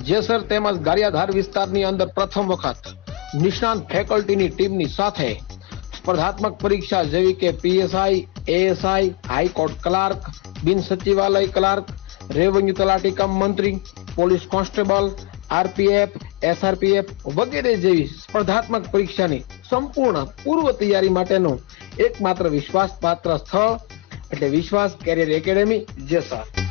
જેસર તેમજ ગારિયાધાર વિસ્તારની અંદર પ્રથમ વખત નિષ્ણાંત ફેકલ્ટીની ટીમની સાથે સ્પર્ધાત્મક પરીક્ષા જેવી કે પીએસઆઈ, એએસઆઈ, હાઈકોર્ટ ક્લાર્ક, બિન સચિવાલય ક્લાર્ક, રેવન્યુ તલાટી કમ મંત્રી, પોલીસ કોન્સ્ટેબલ, આરપીએફ, એસઆરપીએફ વગેરે જેવી સ્પર્ધાત્મક પરીક્ષાની સંપૂર્ણ પૂર્વ તૈયારી માટેનું એકમાત્ર વિશ્વાસપાત્ર સ્થળ એટલે વિશ્વાસ કેરિયર એકેડેમી જેસર।